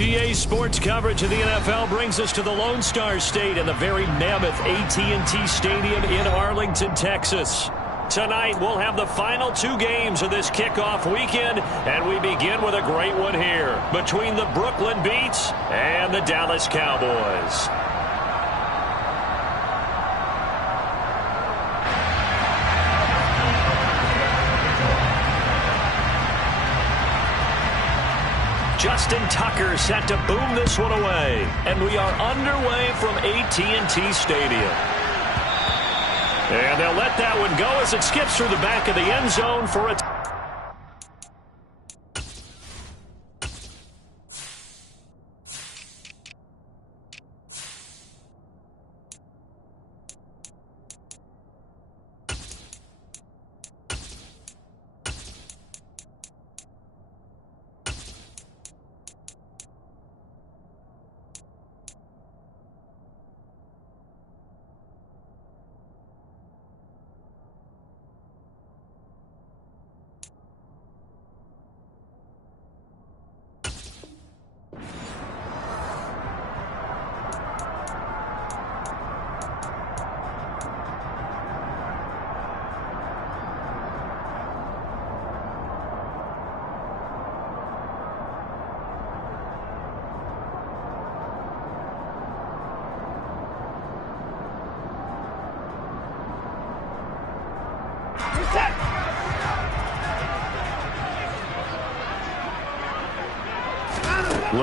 EA Sports coverage of the NFL brings us to the Lone Star State and the very mammoth AT&T Stadium in Arlington, Texas. Tonight, we'll have the final two games of this kickoff weekend, and we begin with a great one here between the Brooklyn Beats and the Dallas Cowboys. Justin Tucker set to boom this one away, and we are underway from AT&T Stadium. And they'll let that one go as it skips through the back of the end zone for a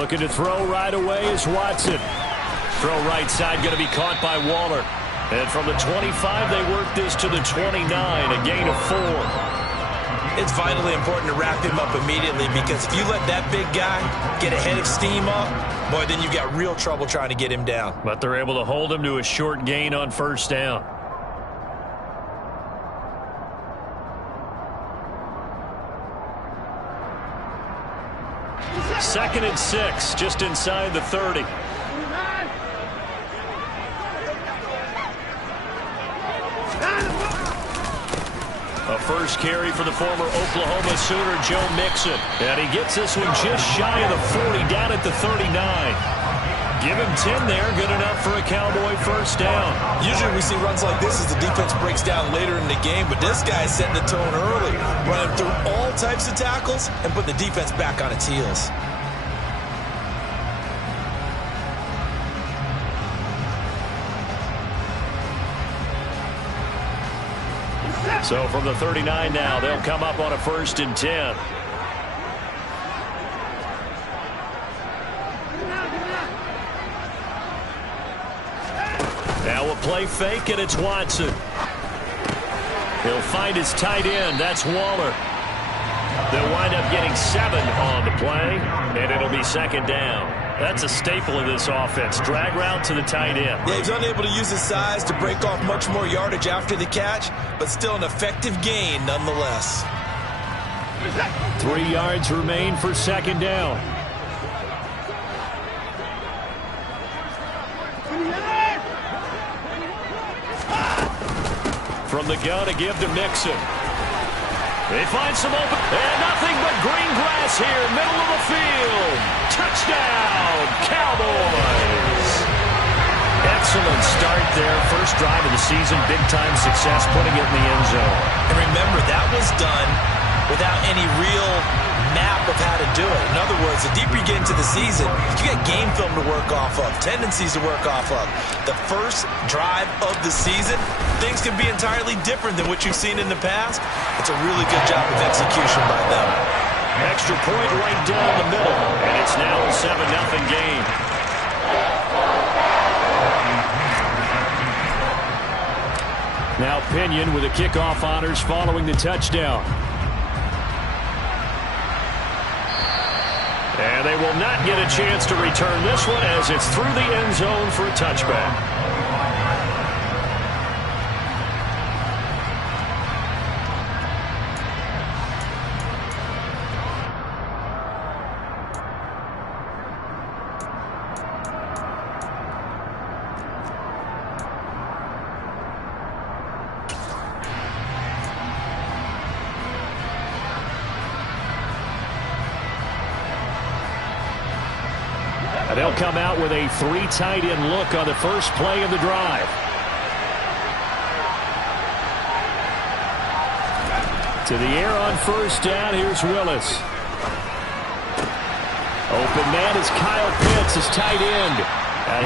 looking to throw right away is Watson. Throw right side going to be caught by Waller. And from the 25, they work this to the 29, a gain of 4. It's vitally important to wrap him up immediately because if you let that big guy get a head of steam up, boy, then you got real trouble trying to get him down. But they're able to hold him to a short gain on first down. Second and 6, just inside the 30. A first carry for the former Oklahoma Sooner, Joe Mixon. And he gets this one just shy of the 40, down at the 39. Give him 10 there, good enough for a Cowboy first down. Usually we see runs like this as the defense breaks down later in the game, but this guy's setting the tone early, running through all types of tackles and putting the defense back on its heels. So from the 39 now, they'll come up on a 1st and 10. Now a play fake, and it's Watson. He'll find his tight end. That's Waller. They'll wind up getting 7 on the play, and it'll be second down. That's a staple of this offense. Drag route to the tight end. Yeah, he's unable to use his size to break off much more yardage after the catch, but still an effective gain nonetheless. 3 yards remain for second down. From the gun to give to Mixon. They find some open, and nothing but green grass here, middle of the field. Touchdown, Cowboys. Excellent start there. First drive of the season, big-time success, putting it in the end zone. And remember, that was done without any real map of how to do it. In other words, the deeper you get into the season, you got game film to work off of, tendencies to work off of. The first drive of the season, things can be entirely different than what you've seen in the past. It's a really good job of execution by them. Extra point right down the middle, and it's now a 7-0 game. Now Pinion with the kickoff honors following the touchdown. And they will not get a chance to return this one as it's through the end zone for a touchback. They'll come out with a 3 tight end look on the first play of the drive. To the air on first down. Here's Willis. Open man is Kyle Pitts, his tight end.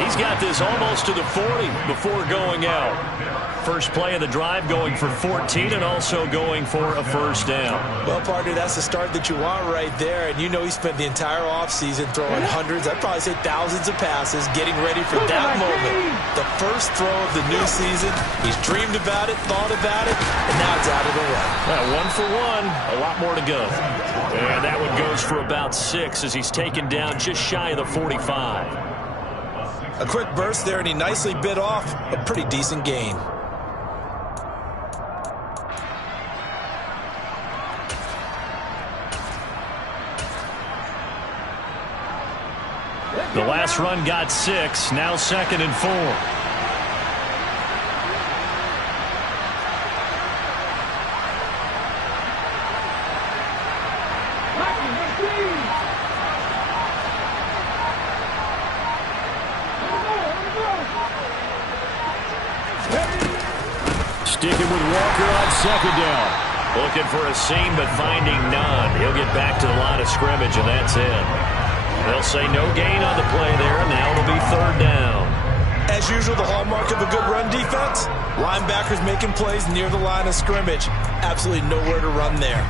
He's got this almost to the 40 before going out. First play of the drive going for 14 and also going for a first down. Well, partner, that's the start that you want right there. And you know he spent the entire offseason throwing hundreds, I'd probably say thousands of passes, getting ready for that moment. The first throw of the new season. He's dreamed about it, thought about it, and now it's out of the way. 1 for 1, a lot more to go. And that one goes for about 6 as he's taken down just shy of the 45. A quick burst there, and he nicely bit off a pretty decent gain. The last run got 6, now 2nd and 4. Sticking with Walker on 2nd down. Looking for a seam, but finding none. He'll get back to the line of scrimmage, and that's it. They'll say no gain on the play there, and now it'll be 3rd down. As usual, the hallmark of a good run defense, linebackers making plays near the line of scrimmage. Absolutely nowhere to run there.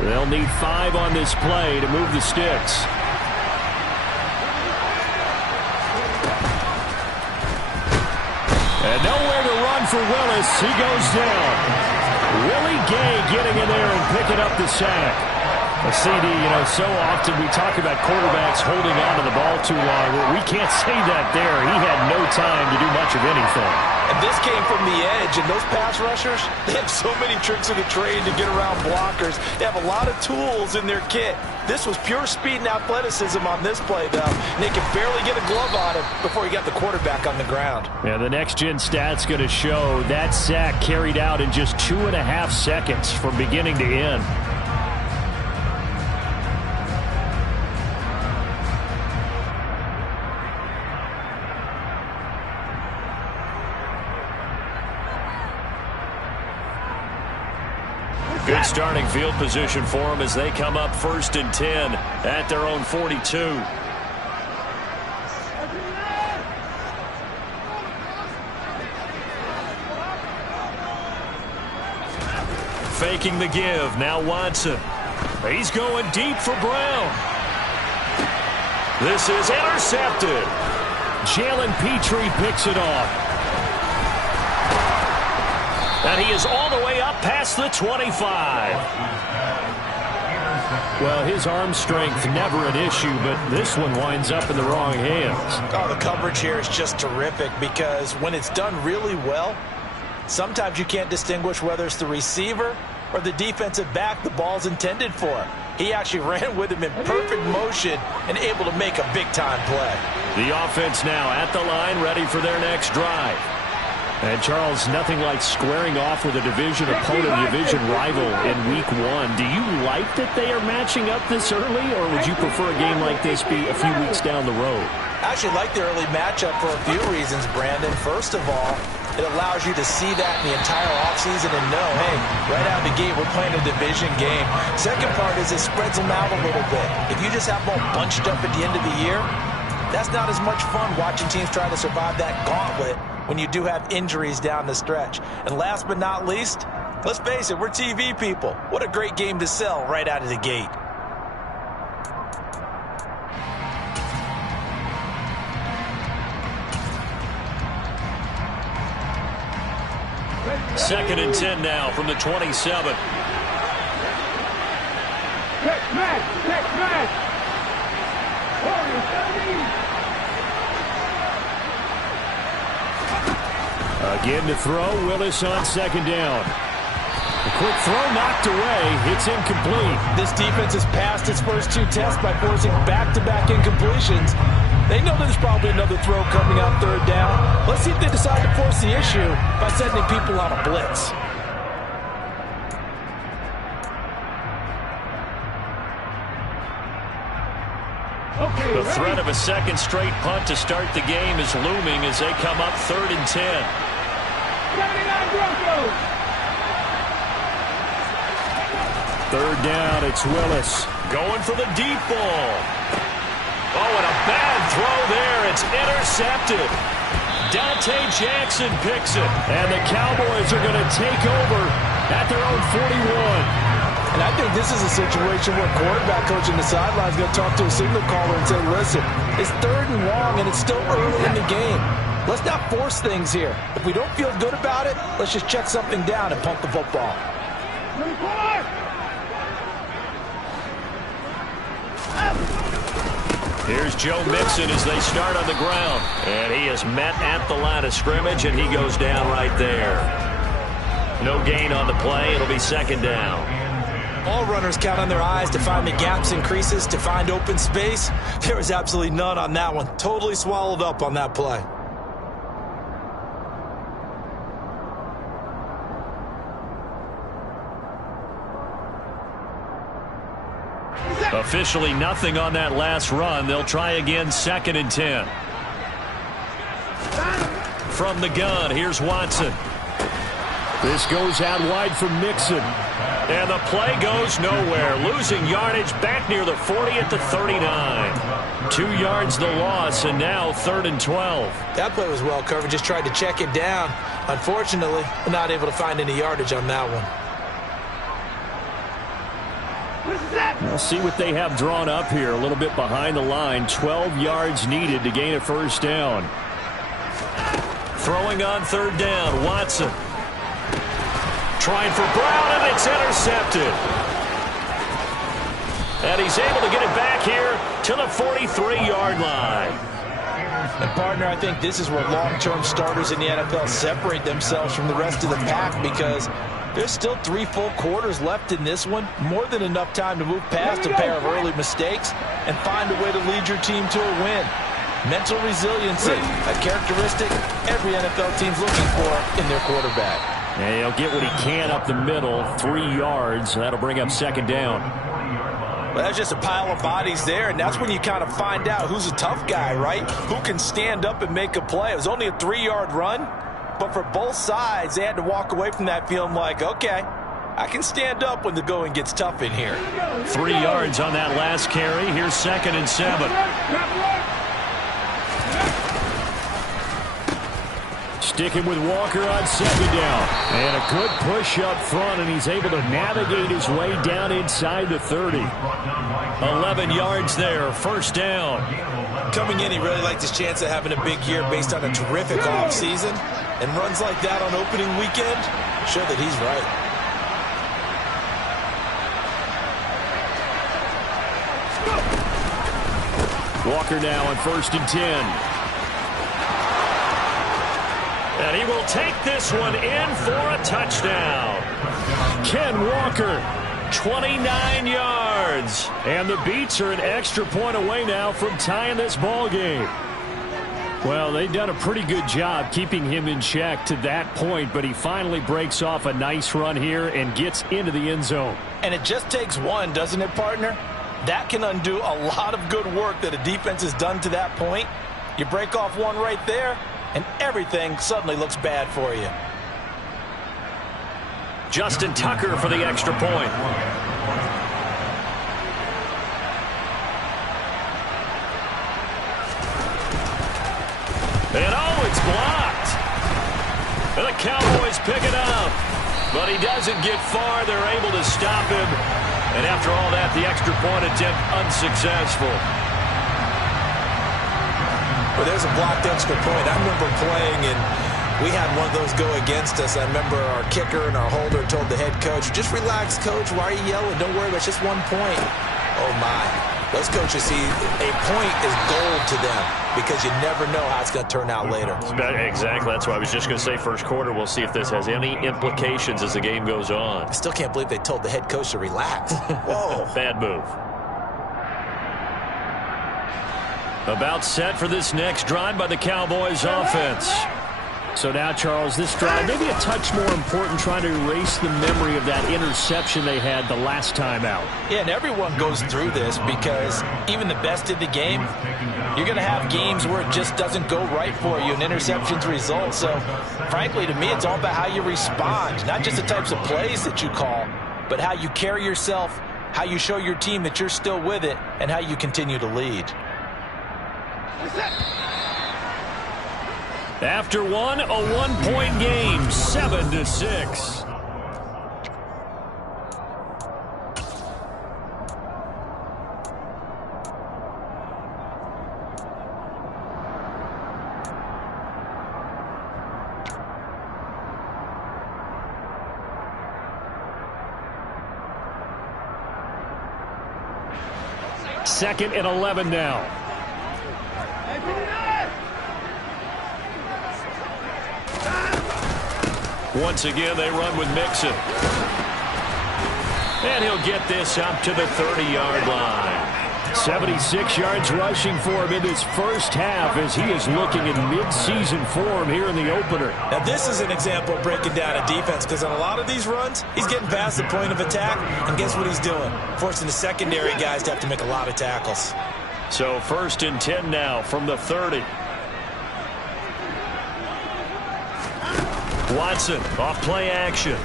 They'll need 5 on this play to move the sticks. And nowhere to run for Willis. He goes down. Willie Gay getting in there and picking up the sack. A CD, so often we talk about quarterbacks holding on to the ball too long. Well, we can't say that there. He had no time to do much of anything. And this came from the edge, and those pass rushers, they have so many tricks of the trade to get around blockers. They have a lot of tools in their kit. This was pure speed and athleticism on this play, though. And they could barely get a glove on him before he got the quarterback on the ground. Yeah, the next-gen stat's going to show that sack carried out in just 2.5 seconds from beginning to end. Good starting field position for them as they come up 1st and 10 at their own 42. Faking the give. Now Watson. He's going deep for Brown. This is intercepted. Jalen Petrie picks it off. And he is all the way up past the 25. Well, his arm strength never an issue, but this one winds up in the wrong hands. Oh, the coverage here is just terrific because when it's done really well, sometimes you can't distinguish whether it's the receiver or the defensive back the ball's intended for. He actually ran with him in perfect motion and able to make a big-time play. The offense now at the line, ready for their next drive. And, Charles, nothing like squaring off with a division opponent, a division rival in Week 1. Do you like that they are matching up this early, or would you prefer a game like this be a few weeks down the road? I actually like the early matchup for a few reasons, Brandon. First of all, it allows you to see that in the entire offseason and know, hey, right out of the gate, we're playing a division game. Second part is it spreads them out a little bit. If you just have them all bunched up at the end of the year, that's not as much fun watching teams try to survive that gauntlet when you do have injuries down the stretch. And last but not least, let's face it, we're TV people. What a great game to sell right out of the gate. Second and 10 now from the 27. Again to throw. Willis on 2nd down. The Quick throw knocked away. It's incomplete. This defense has passed its first 2 tests by forcing back-to-back incompletions. They know there's probably another throw coming out 3rd down. Let's see if they decide to force the issue by sending people on a blitz. The threat of a second straight punt to start the game is looming as they come up 3rd and 10. Third down, it's Willis. Going for the deep ball. Oh, and a bad throw there. It's intercepted. Dante Jackson picks it. And the Cowboys are going to take over at their own 41. And I think this is a situation where quarterback coach in the sideline is going to talk to a signal caller and say, listen, it's 3rd and long and it's still early in the game. Let's not force things here. If we don't feel good about it, let's just check something down and punt the football. Here's Joe Mixon as they start on the ground. And he is met at the line of scrimmage, and he goes down right there. No gain on the play. It'll be 2nd down. All runners count on their eyes to find the gaps and creases, to find open space. There was absolutely none on that one. Totally swallowed up on that play. Officially nothing on that last run. They'll try again 2nd and 10. From the gun, here's Watson. This goes out wide for Mixon. And the play goes nowhere. Losing yardage back near the 40 at the 39. 2 yards the loss, and now 3rd and 12. That play was well covered. Just tried to check it down. Unfortunately, not able to find any yardage on that one. We'll see what they have drawn up here. A little bit behind the line. 12 yards needed to gain a 1st down. Throwing on 3rd down, Watson. Trying for Brown, and it's intercepted. And he's able to get it back here to the 43-yard line. And, partner, I think this is where long-term starters in the NFL separate themselves from the rest of the pack, because there's still 3 full quarters left in this one. More than enough time to move past a pair of early mistakes and find a way to lead your team to a win. Mental resiliency, a characteristic every NFL team's looking for in their quarterback. And he'll get what he can up the middle, 3 yards. That'll bring up 2nd down. Well, that's just a pile of bodies there, and that's when you kind of find out who's a tough guy, right? Who can stand up and make a play. It was only a 3-yard run, but for both sides, they had to walk away from that feeling like, okay, I can stand up when the going gets tough in here. 3 yards on that last carry. Here's 2nd and 7. Sticking with Walker on 2nd down. And a good push up front, and he's able to navigate his way down inside the 30. 11 yards there, 1st down. Coming in, he really liked his chance of having a big year based on a terrific offseason. And runs like that on opening weekend show that he's right. Walker now on 1st and 10. And he will take this one in for a touchdown. Ken Walker, 29 yards. And the Beats are an extra point away now from tying this ball game. Well, they've done a pretty good job keeping him in check to that point, but he finally breaks off a nice run here and gets into the end zone. And it just takes one, doesn't it, partner? That can undo a lot of good work that a defense has done to that point. You break off one right there, and everything suddenly looks bad for you. Justin Tucker for the extra point. And oh, it's blocked. And the Cowboys pick it up. But he doesn't get far. They're able to stop him. And after all that, the extra point attempt unsuccessful. Well, there's a blocked extra point. I remember playing, and we had one of those go against us. I remember our kicker and our holder told the head coach, just relax, coach. Why are you yelling? Don't worry about it. It's just 1 point. Oh, my. Those coaches see a point is gold to them because you never know how it's going to turn out later. Exactly. That's why I was just going to say first quarter. We'll see if this has any implications as the game goes on. I still can't believe they told the head coach to relax. Whoa. Bad move. About set for this next drive by the Cowboys offense. So now, Charles, this drive maybe a touch more important, trying to erase the memory of that interception they had the last time out. Yeah, and everyone goes through this because even the best in the game, you're going to have games where it just doesn't go right for you and interceptions result. So, frankly, to me, it's all about how you respond, not just the types of plays that you call, but how you carry yourself, how you show your team that you're still with it, and how you continue to lead. After one, a one-point game, 7-6. Second and 11 now. Once again, they run with Mixon. And he'll get this up to the 30-yard line. 76 yards rushing for him in this first half as he is looking in mid-season form here in the opener. Now, this is an example of breaking down a defense because on a lot of these runs, he's getting past the point of attack, and guess what he's doing? Forcing the secondary guys to have to make a lot of tackles. So first and 10 now from the 30. Watson off play action.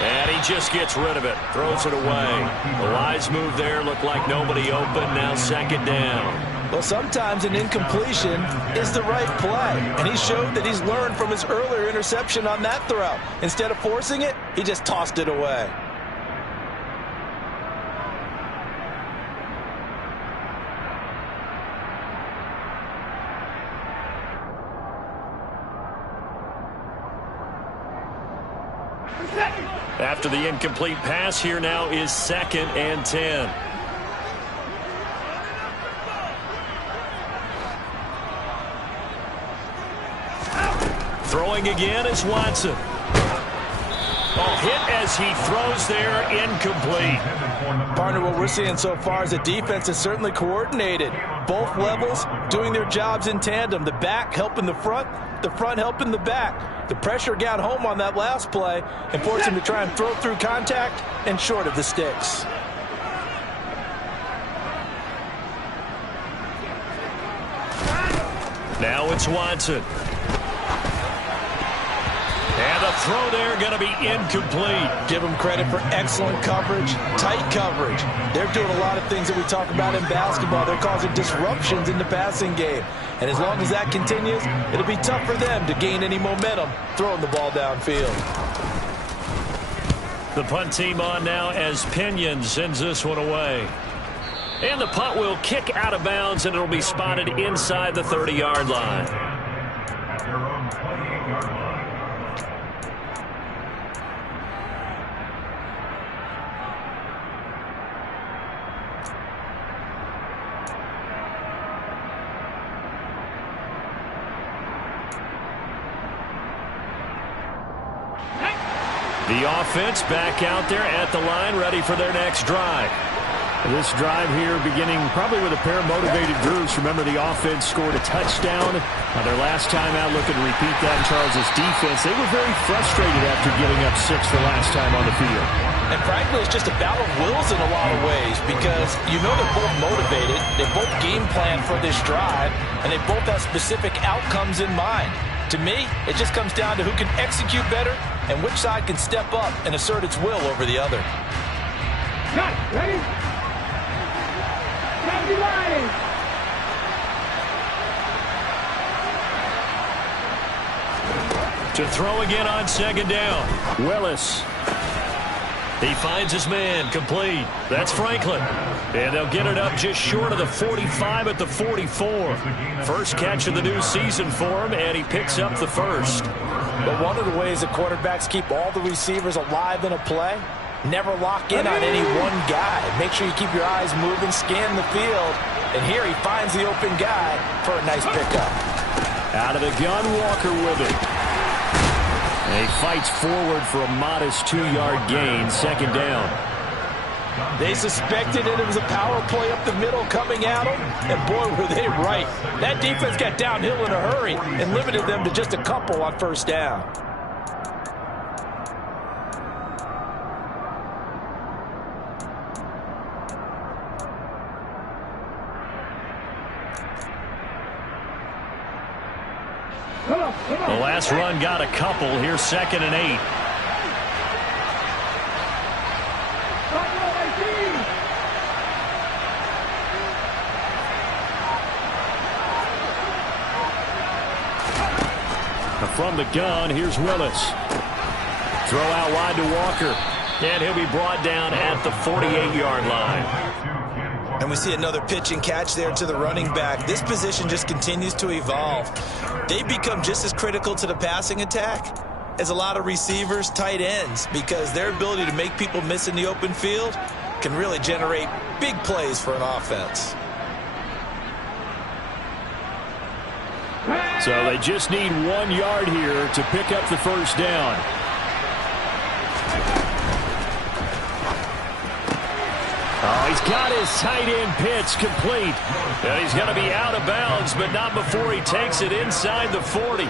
And he just gets rid of it. Throws it away. The wise move there. Looked like nobody open. Now second down. Well, sometimes an incompletion is the right play. And he showed that he's learned from his earlier interception on that throw. Instead of forcing it, he just tossed it away. After the incomplete pass, here now is second and 10. Throwing again is Watson. Oh, hit as he throws there, incomplete. Partner, what we're seeing so far is the defense is certainly coordinated. Both levels doing their jobs in tandem. The back helping the front helping the back. The pressure got home on that last play and forced him to try and throw through contact and short of the sticks. Now it's Watson. And the throw there going to be incomplete. Give them credit for excellent coverage, tight coverage. They're doing a lot of things that we talk about in basketball. They're causing disruptions in the passing game. And as long as that continues, it'll be tough for them to gain any momentum throwing the ball downfield. The punt team on now as Pinion sends this one away. And the punt will kick out of bounds, and it'll be spotted inside the 30-yard line. The offense back out there at the line, ready for their next drive. This drive here beginning probably with a pair of motivated groups. Remember, the offense scored a touchdown. Their last time out, looking to repeat that in Charles' defense. They were very frustrated after giving up 6 the last time on the field. And frankly, it's just a battle of wills in a lot of ways because you know they're both motivated. They both game plan for this drive, and they both have specific outcomes in mind. To me, it just comes down to who can execute better and which side can step up and assert its will over the other. Cut. Ready? Line. To throw again on second down. Willis. He finds his man, complete. That's Franklin. And they'll get it up just short of the 45 at the 44. First catch of the new season for him, and he picks up the first. But one of the ways that quarterbacks keep all the receivers alive in a play, Never lock in on any one guy. Make sure you keep your eyes moving, scan the field. And here he finds the open guy for a nice pickup. Out of the gun, Walker with it. And he fights forward for a modest 2-yard gain, second down. They suspected that it was a power play up the middle coming at them, and boy, were they right. That defense got downhill in a hurry and limited them to just a couple on first down. The last run got a couple. Here's 2nd and 8. From the gun, here's Willis. Throw out wide to Walker. And he'll be brought down at the 48-yard line. And we see another pitch and catch there to the running back. This position just continues to evolve. They become just as critical to the passing attack as a lot of receivers, tight ends, because their ability to make people miss in the open field can really generate big plays for an offense. So they just need 1 yard here to pick up the first down. Oh, he's got his tight end pitch complete. And he's going to be out of bounds, but not before he takes it inside the 40.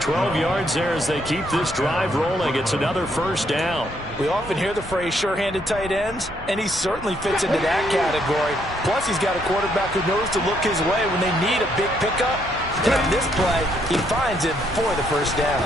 12 yards there as they keep this drive rolling. It's another first down. We often hear the phrase sure-handed tight ends, and he certainly fits into that category. Plus, he's got a quarterback who knows to look his way when they need a big pickup. And on this play, he finds him for the first down.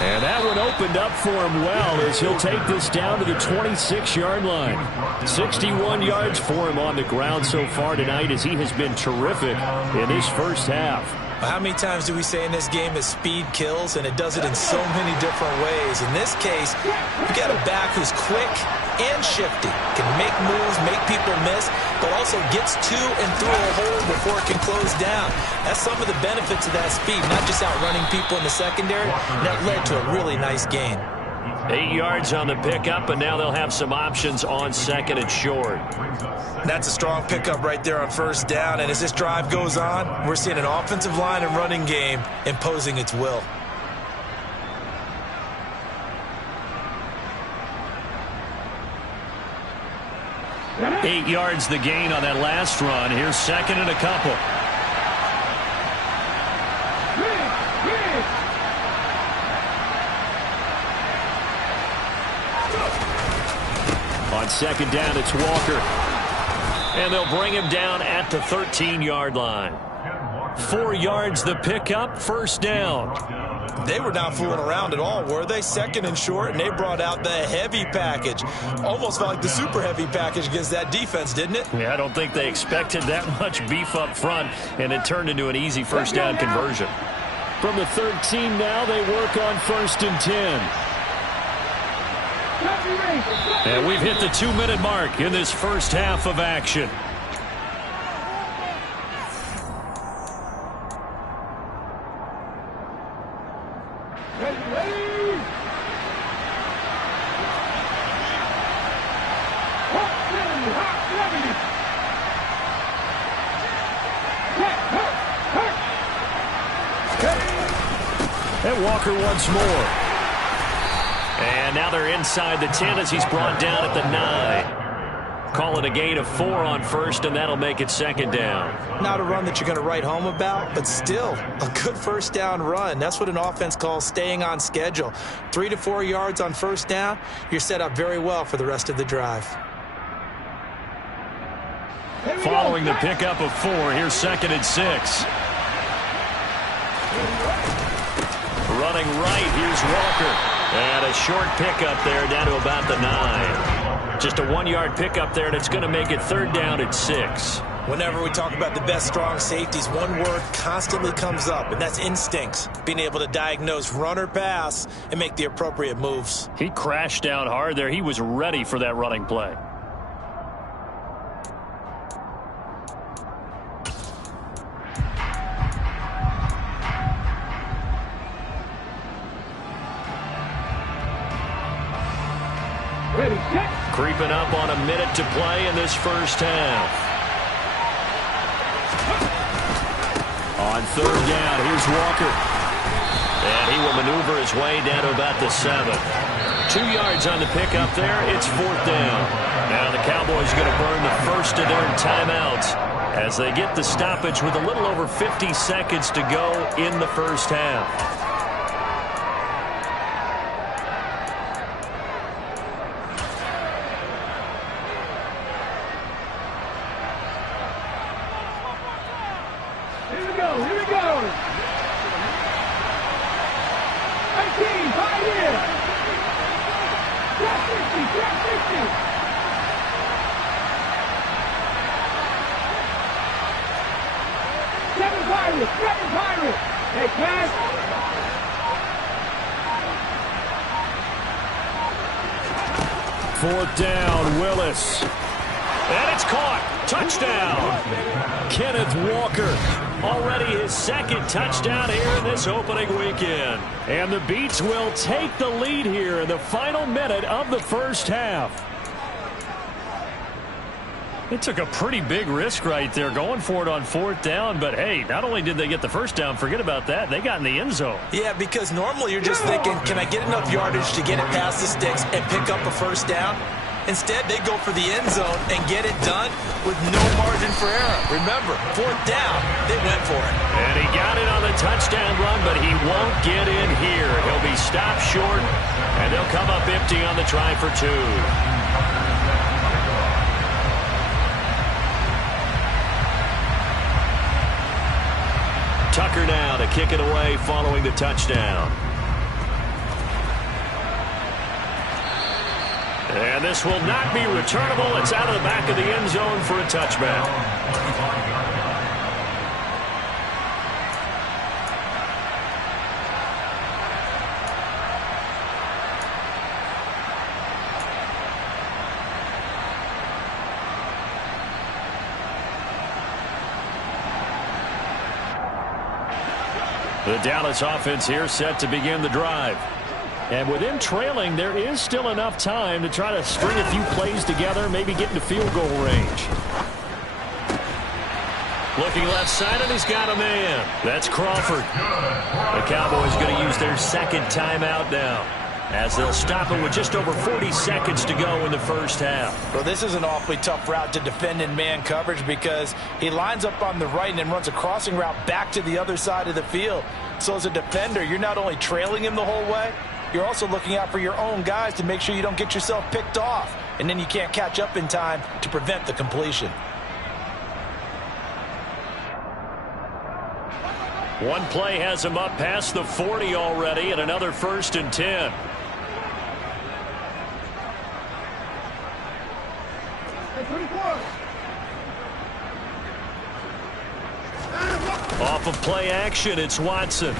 And that one opened up for him well as he'll take this down to the 26-yard line. 61 yards for him on the ground so far tonight as he has been terrific in his first half. How many times do we say in this game that speed kills, and it does it in so many different ways? In this case, you got a back who's quick and shifty, can make moves, make people miss, but also gets to and through a hole before it can close down. That's some of the benefits of that speed, not just outrunning people in the secondary. And that led to a really nice gain. 8 yards on the pickup, and now they'll have some options on 2nd and short. That's a strong pickup right there on first down, and as this drive goes on, we're seeing an offensive line and running game imposing its will. Eight yards the gain on that last run. Here's 2nd and a couple. On 2nd down, it's Walker. And they'll bring him down at the 13-yard line. 4 yards the pickup, first down. They were not fooling around at all, were they? 2nd and short, and they brought out the heavy package. Almost felt like the super heavy package against that defense, didn't it? Yeah, I don't think they expected that much beef up front, and it turned into an easy first down conversion. From the 13 now, they work on 1st and 10. And we've hit the 2-minute mark in this first half of action. And Walker once more. And now they're inside the 10 as he's brought down at the 9. Call it a gain of 4 on 1st, and that'll make it 2nd down. Not a run that you're going to write home about, but still a good first down run. That's what an offense calls staying on schedule. 3 to 4 yards on first down, you're set up very well for the rest of the drive. Following the pickup of 4, here's 2nd and 6. Running right, here's Walker. And a short pickup there down to about the 9. Just a 1-yard pickup there, and it's going to make it 3rd down at 6. Whenever we talk about the best strong safeties, one word constantly comes up, and that's instincts. Being able to diagnose run or pass and make the appropriate moves. He crashed down hard there. He was ready for that running play. Creeping up on a minute to play in this first half. On third down, here's Walker. And he will maneuver his way down to about the 7. 2 yards on the pickup there. It's fourth down. Now the Cowboys are going to burn the first of their timeouts as they get the stoppage with a little over 50 seconds to go in the first half. Here we go, here we go. 19, 5 here. Drop 50, drop 50. Seven Pirates. Hey, pass. Fourth down, Willis. And it's caught. Touchdown. Kenneth Walker. Already his second touchdown here in this opening weekend. And the Beats will take the lead here in the final minute of the first half. They took a pretty big risk right there going for it on fourth down. But, hey, not only did they get the first down, forget about that, they got in the end zone. Yeah, because normally you're just thinking, can I get enough yardage to get it past the sticks and pick up a first down? Instead, they go for the end zone and get it done with no margin for error. Remember, fourth down, they went for it. And he got it on the touchdown run, but he won't get in here. He'll be stopped short, and they'll come up empty on the try for 2. Tucker now to kick it away following the touchdown. And this will not be returnable. It's out of the back of the end zone for a touchback. The Dallas offense here set to begin the drive. And with them trailing, there is still enough time to try to string a few plays together, maybe get into field goal range. Looking left side, and he's got a man. That's Crawford. The Cowboys going to use their second timeout now, as they'll stop it with just over 40 seconds to go in the first half. Well, this is an awfully tough route to defend in man coverage because he lines up on the right and then runs a crossing route back to the other side of the field. So as a defender, you're not only trailing him the whole way, you're also looking out for your own guys to make sure you don't get yourself picked off. And then you can't catch up in time to prevent the completion. One play has him up past the 40 already, and another 1st and 10. Off of play action, it's Watson.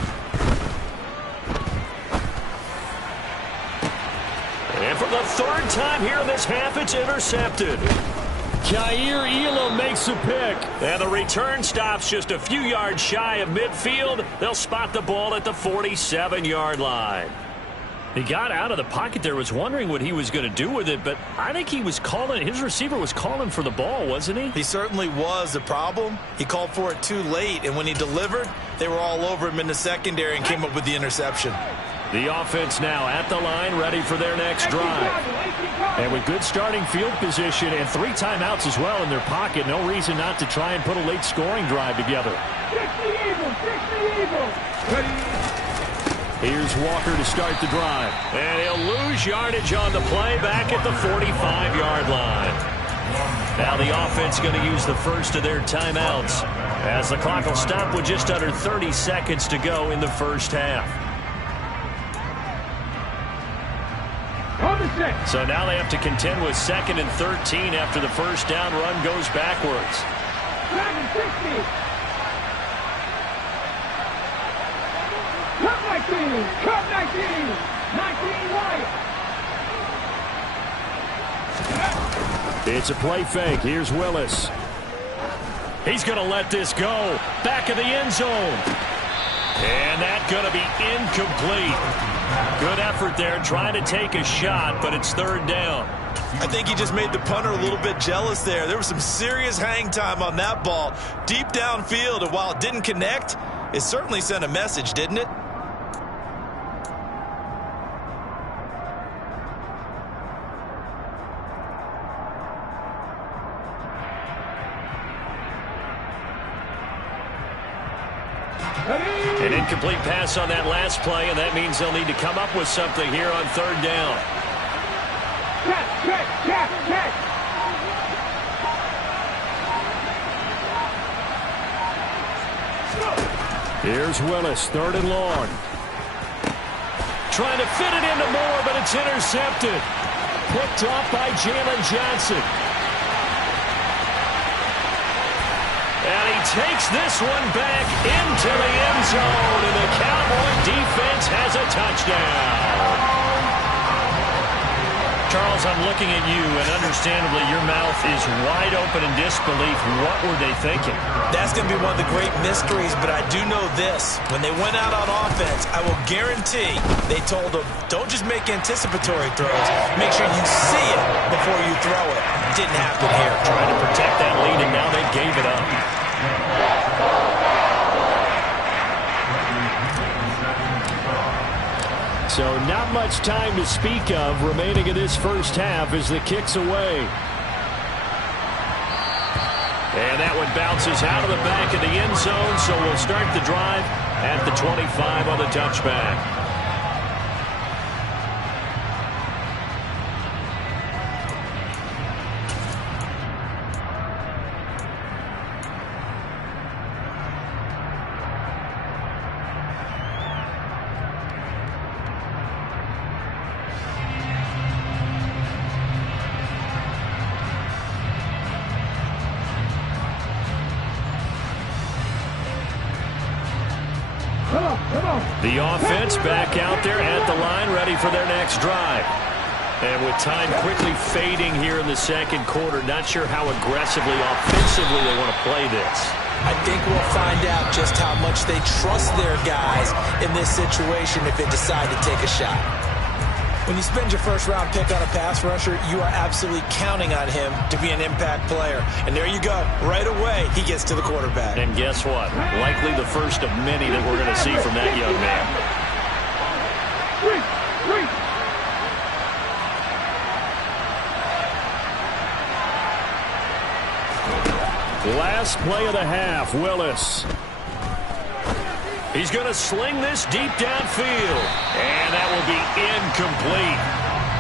And for the 3rd time here in this half, it's intercepted. Kaiir Elam makes a pick. And the return stops just a few yards shy of midfield. They'll spot the ball at the 47-yard line. He got out of the pocket there, was wondering what he was going to do with it, but I think he was calling, his receiver was calling for the ball, wasn't he? He certainly was. The problem, he called for it too late, and when he delivered, they were all over him in the secondary and came up with the interception. The offense now at the line, ready for their next drive. And with good starting field position and 3 timeouts as well in their pocket, no reason not to try and put a late scoring drive together. Here's Walker to start the drive. And he'll lose yardage on the play back at the 45-yard line. Now the offense going to use the first of their timeouts as the clock will stop with just under 30 seconds to go in the first half. So now they have to contend with 2nd and 13 after the first down run goes backwards. Cut 19 White. It's a play fake. Here's Willis. He's going to let this go. Back of the end zone. And that's going to be incomplete. Good effort there trying to take a shot, but it's 3rd down. I think he just made the punter a little bit jealous there. There was some serious hang time on that ball deep downfield, and while it didn't connect, it certainly sent a message, didn't it? An incomplete pass on that last play, and that means they'll need to come up with something here on third down. Check. Here's Willis, third and long. Trying to fit it into Moore, but it's intercepted. Picked off by Jalen Johnson. And he takes this one back into the end zone, and the Cowboy defense has a touchdown. Charles, I'm looking at you, and understandably your mouth is wide open in disbelief. What were they thinking? That's going to be one of the great mysteries, but I do know this. When they went out on offense, I will guarantee they told them, don't just make anticipatory throws. Make sure you see it before you throw it. Didn't happen here. Trying to protect that lead, and now they gave it up. So not much time to speak of remaining in this first half as the kick's away. And that one bounces out of the back of the end zone, so we'll start the drive at the 25 on the touchback. The offense back out there at the line, ready for their next drive. And with time quickly fading here in the second quarter, not sure how aggressively, offensively they want to play this. I think we'll find out just how much they trust their guys in this situation if they decide to take a shot. When you spend your first-round pick on a pass rusher, you are absolutely counting on him to be an impact player. And there you go. Right away, he gets to the quarterback. And guess what? Likely the first of many that we're going to see from that young man. Last play of the half, Willis. He's going to sling this deep downfield. And that will be incomplete.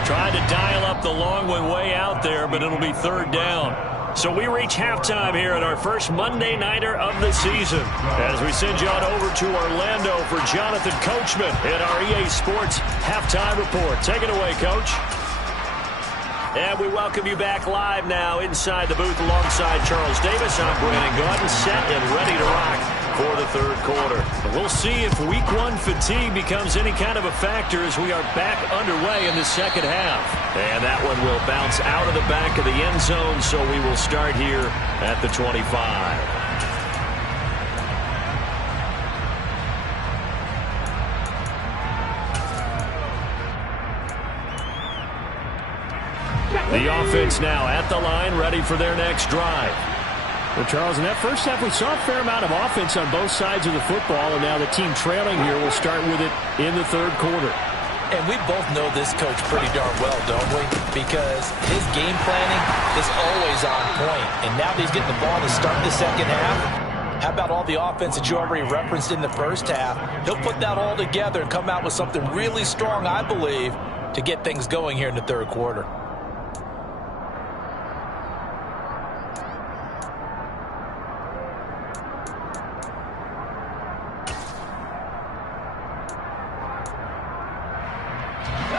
Trying to dial up the long one way out there, but it'll be third down. So we reach halftime here at our first Monday Nighter of the season. As we send you on over to Orlando for Jonathan Coachman in our EA Sports Halftime Report. Take it away, Coach. And we welcome you back live now inside the booth alongside Charles Davis. I'm Brandon Gaudin, set and ready to rock for the third quarter. We'll see if week one fatigue becomes any kind of a factor as we are back underway in the second half. And that one will bounce out of the back of the end zone, so we will start here at the 25. The offense now at the line, ready for their next drive. Well, Charles, in that first half, we saw a fair amount of offense on both sides of the football, and now the team trailing here will start with it in the third quarter. And we both know this coach pretty darn well, don't we? Because his game planning is always on point. And now that he's getting the ball to start the second half, how about all the offense that you already referenced in the first half? He'll put that all together and come out with something really strong, I believe, to get things going here in the third quarter.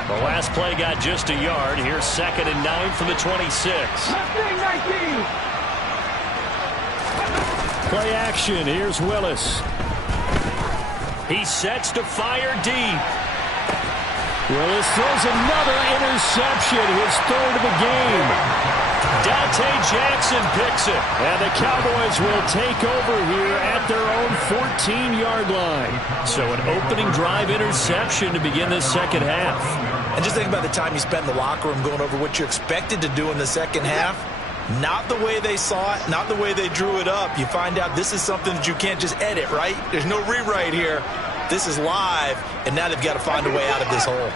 The last play got just a yard. Here's 2nd and 9 from the 26. Play action. Here's Willis. He sets to fire deep. Willis throws another interception, his third of the game. Dante Jackson picks it. And the Cowboys will take over here at their own 14-yard line. So an opening drive interception to begin this second half. And just think about the time you spent in the locker room going over what you expected to do in the second half. Not the way they saw it, not the way they drew it up. You find out this is something that you can't just edit, right? There's no rewrite here. This is live, and now they've got to find a way out of this hole.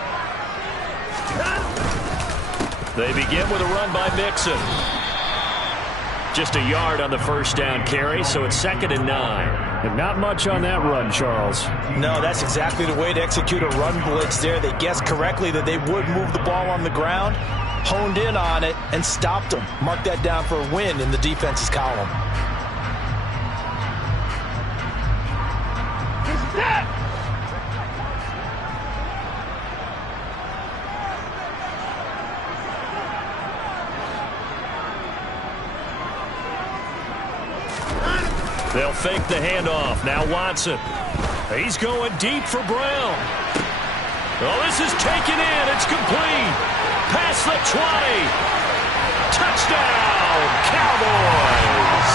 They begin with a run by Mixon. Just a yard on the first down carry, so it's 2nd and 9. And not much on that run, Charles. No, that's exactly the way to execute a run blitz there. They guessed correctly that they would move the ball on the ground, honed in on it, and stopped them. Mark that down for a win in the defense's column. They'll fake the handoff. Now Watson. He's going deep for Brown. Oh, this is taken in. It's complete. Past the 20. Touchdown, Cowboys.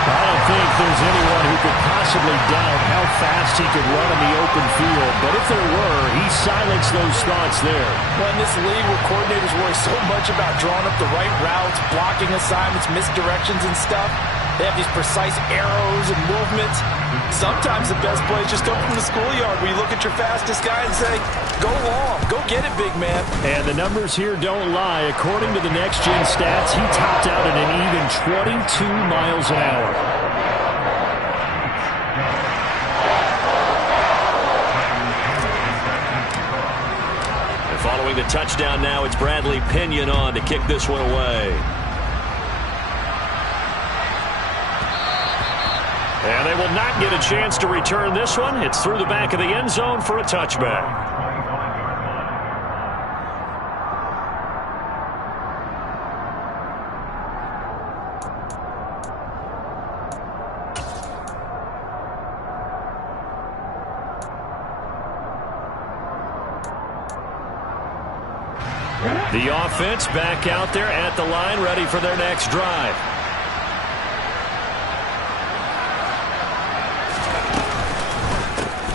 I don't think there's anyone who could possibly doubt how fast he could run in the open field. But if there were, he silenced those thoughts there. Well, in this league where coordinators worry so much about drawing up the right routes, blocking assignments, misdirections and stuff, they have these precise arrows and movements. Sometimes the best plays just come from the schoolyard where you look at your fastest guy and say, go long, go get it, big man. And the numbers here don't lie. According to the Next Gen stats, he topped out at an even 22 miles an hour. And following the touchdown now, it's Bradley Pinion on to kick this one away. And they will not get a chance to return this one. It's through the back of the end zone for a touchback. The offense back out there at the line, ready for their next drive.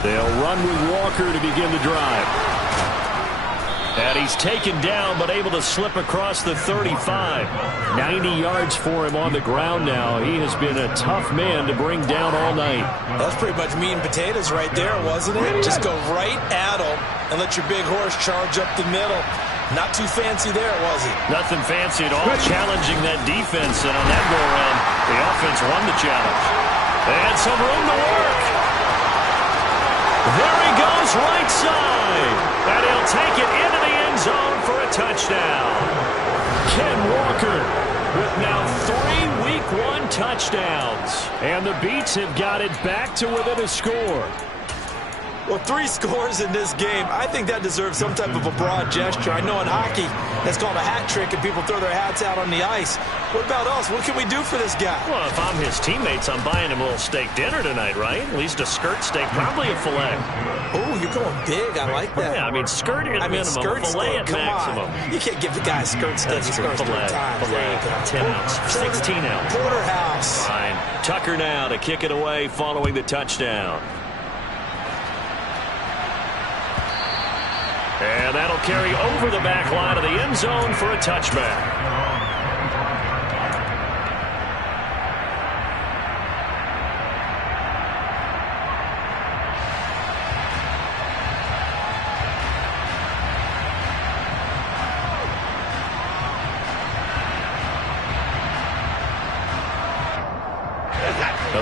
They'll run with Walker to begin the drive. And he's taken down, but able to slip across the 35. 90 yards for him on the ground now. He has been a tough man to bring down all night. That's pretty much meat and potatoes right there, wasn't it? Just go right at him and let your big horse charge up the middle. Not too fancy there, was it? Nothing fancy at all. Challenging that defense, and on that go-around, the offense won the challenge. They had some room to work. There he goes, right side. And he'll take it into the end zone for a touchdown. Ken Walker with now 3 Week 1 touchdowns. And the Beats have got it back to within a score. Well, 3 scores in this game. I think that deserves some type of a broad gesture. I know in hockey, that's called a hat trick, and people throw their hats out on the ice. What about us? What can we do for this guy? Well, if I'm his teammates, I'm buying him a little steak dinner tonight, right? At least a skirt steak, probably a filet. Oh, you're going big. I like that. Yeah, I mean, skirt at minimum, skirt filet steak. at maximum. On. You can't give the guy a skirt steak. That's He's true. going to Filet, 10 ounce, 16 ounce. Porterhouse. Fine. Tucker now to kick it away following the touchdown. And that'll carry over the back line of the end zone for a touchback.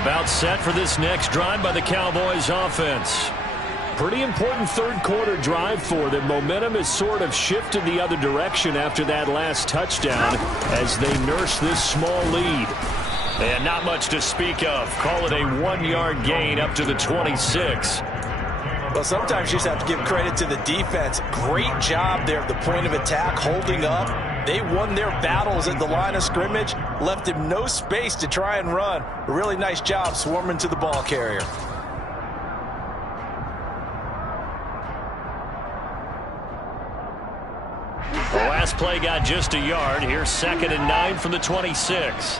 About set for this next drive by the Cowboys offense. Pretty important third-quarter drive for them. Momentum has sort of shifted the other direction after that last touchdown as they nurse this small lead. And not much to speak of. Call it a 1-yard gain up to the 26. Well, sometimes you just have to give credit to the defense. Great job there at the point of attack, holding up. They won their battles at the line of scrimmage, left him no space to try and run. A really nice job swarming to the ball carrier. The last play got just a yard. Here's 2nd and 9 from the 26.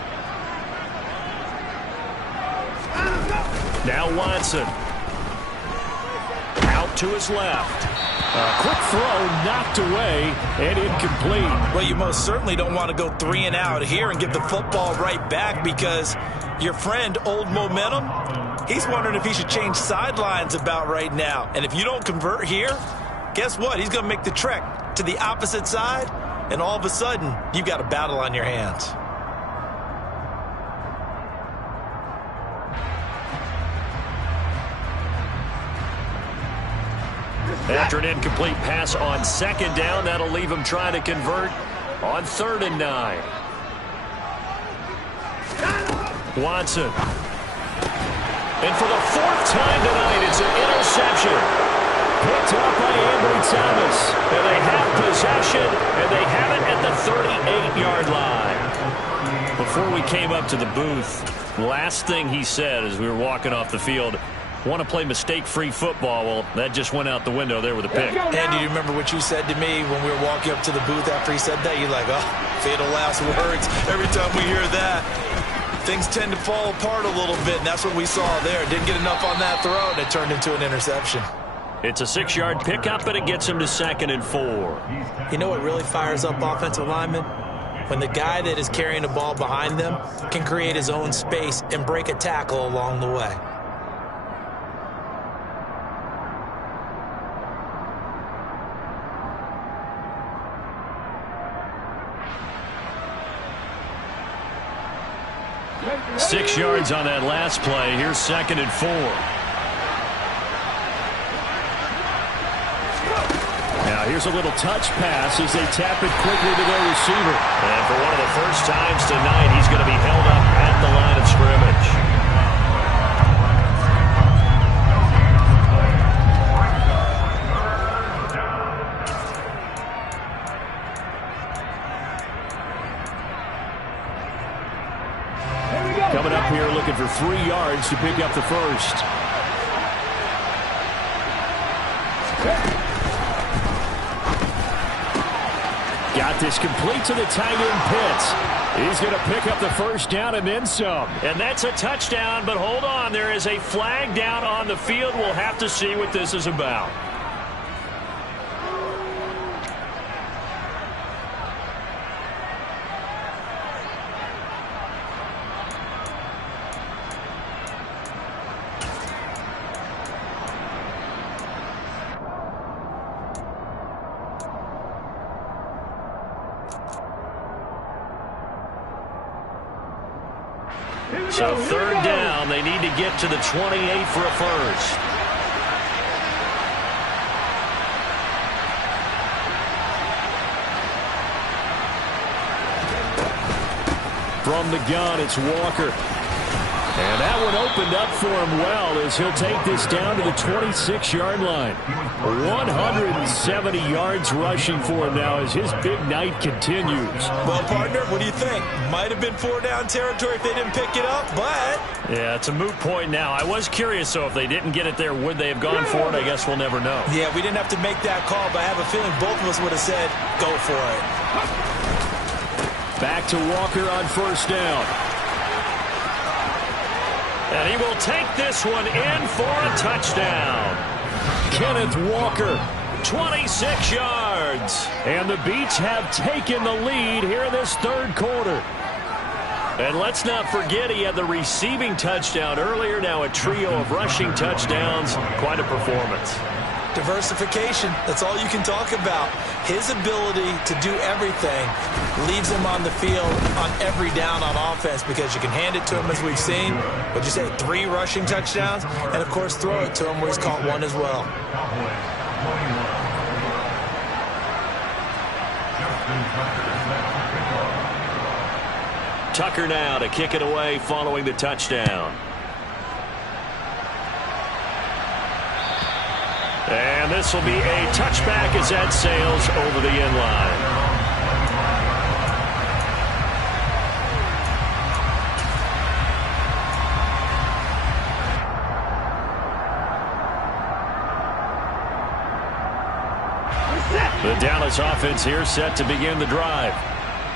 Now Watson. Out to his left. Quick throw, knocked away, and incomplete. Well, you most certainly don't want to go 3 and out here and give the football right back, because your friend, Old Momentum, he's wondering if he should change sidelines about right now. And if you don't convert here, guess what? He's going to make the trek to the opposite side, and all of a sudden, you've got a battle on your hands. After an incomplete pass on second down, that'll leave him trying to convert on 3rd and 9. Watson. And for the 4th time tonight, it's an interception. Picked up by Andrew Thomas. And they have possession, and they have it at the 38-yard line. Before we came up to the booth, last thing he said as we were walking off the field, want to play mistake-free football. Well, that just went out the window there with a pick. And do you remember what you said to me when we were walking up to the booth after he said that? You're like, oh, fatal last words. Every time we hear that, things tend to fall apart a little bit, and that's what we saw there. Didn't get enough on that throw, and it turned into an interception. It's a 6-yard pickup, and it gets him to 2nd and 4. You know what really fires up offensive linemen? When the guy that is carrying the ball behind them can create his own space and break a tackle along the way. Six yards on that last play. Here's 2nd and 4. Now here's a little touch pass as they tap it quickly to their receiver. And for one of the first times tonight, he's going to be held up at the line of scrimmage. Coming up here looking for 3 yards to pick up the first. Got this complete to the tight end Pitts. He's going to pick up the first down and then some. And that's a touchdown, but hold on. There is a flag down on the field. We'll have to see what this is about. So 3rd down, they need to get to the 28 for a first. From the gun, it's Walker. And that one opened up for him well as he'll take this down to the 26-yard line. 170 yards rushing for him now as his big night continues. Well, partner, what do you think? Might have been 4-down territory if they didn't pick it up, but... Yeah, it's a moot point now. I was curious, so if they didn't get it there, would they have gone for it? I guess we'll never know. Yeah, we didn't have to make that call, but I have a feeling both of us would have said, go for it. Back to Walker on 1st down. And he will take this one in for a touchdown. Kenneth Walker. 26 yards. And the Beats have taken the lead here in this 3rd quarter. And let's not forget he had the receiving touchdown earlier. Now a trio of rushing touchdowns. Quite a performance. Diversification, that's all you can talk about. His ability to do everything leaves him on the field on every down on offense because you can hand it to him as we've seen. What'd you say, 3 rushing touchdowns? And, of course, throw it to him where he's caught 1 as well. Tucker now to kick it away following the touchdown. And this will be a touchback as that sails over the end line. The Dallas offense here set to begin the drive.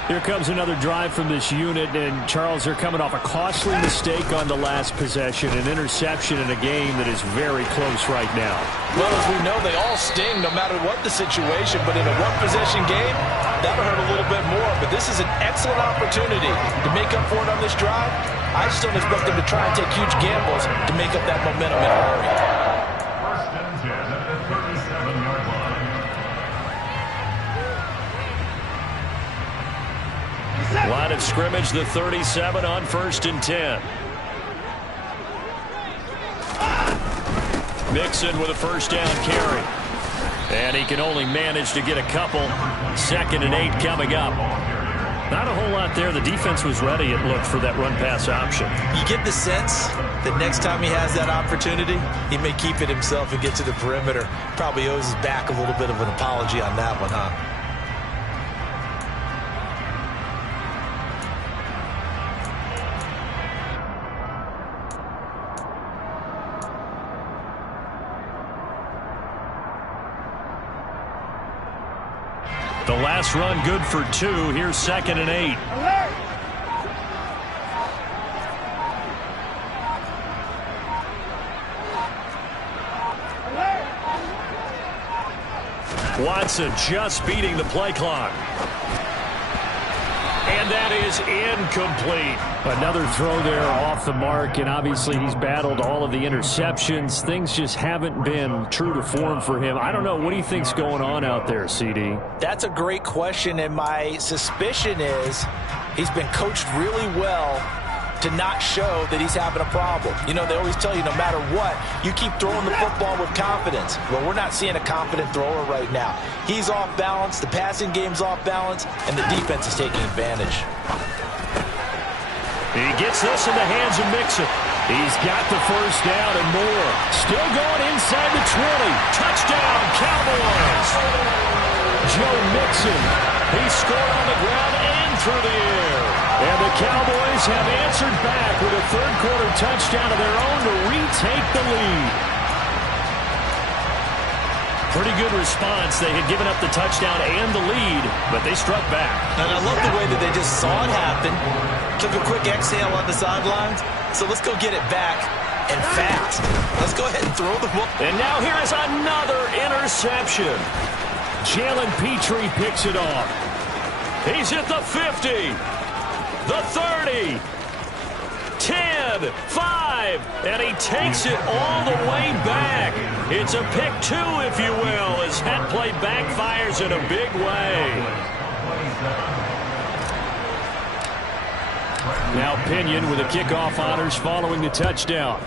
Here comes another drive from this unit, and Charles, they're coming off a costly mistake on the last possession, an interception in a game that is very close right now. Well, as we know, they all sting no matter what the situation, but in a one-possession game, that'll hurt a little bit more. But this is an excellent opportunity to make up for it on this drive. I just don't expect them to try and take huge gambles to make up that momentum in a hurry. First and 10 at the 37-yard line. Line of scrimmage, the 37 on 1st and 10. Mixon with a first down carry. And he can only manage to get a couple. 2nd and 8 coming up. Not a whole lot there. The defense was ready, it looked, for that run-pass option. You get the sense that next time he has that opportunity, he may keep it himself and get to the perimeter. Probably owes his back a little bit of an apology on that one, huh? The last run good for 2. Here's 2nd and 8. Watson just beating the play clock. And that is incomplete. Another throw there off the mark, and obviously he's battled all of the interceptions. Things just haven't been true to form for him. I don't know. What do you think's going on out there, CD? That's a great question, and my suspicion is he's been coached really well to not show that he's having a problem. You know, they always tell you no matter what, you keep throwing the football with confidence. Well, we're not seeing a confident thrower right now. He's off balance, the passing game's off balance, and the defense is taking advantage. He gets this in the hands of Mixon. He's got the first down and more. Still going inside the 20. Touchdown, Cowboys! Joe Mixon. He scored on the ground and through the air. And the Cowboys have answered back with a third-quarter touchdown of their own to retake the lead. Pretty good response. They had given up the touchdown and the lead, but they struck back. And I love the way that they just saw it happen, took a quick exhale on the sidelines. So let's go get it back, and fast. Let's go ahead and throw the ball. And now here is another interception. Jalen Petrie picks it off. He's at the 50. The 30, 10, 5, and he takes it all the way back. It's a pick 2, if you will, as that play backfires in a big way. Now Pinion with the kickoff honors following the touchdown.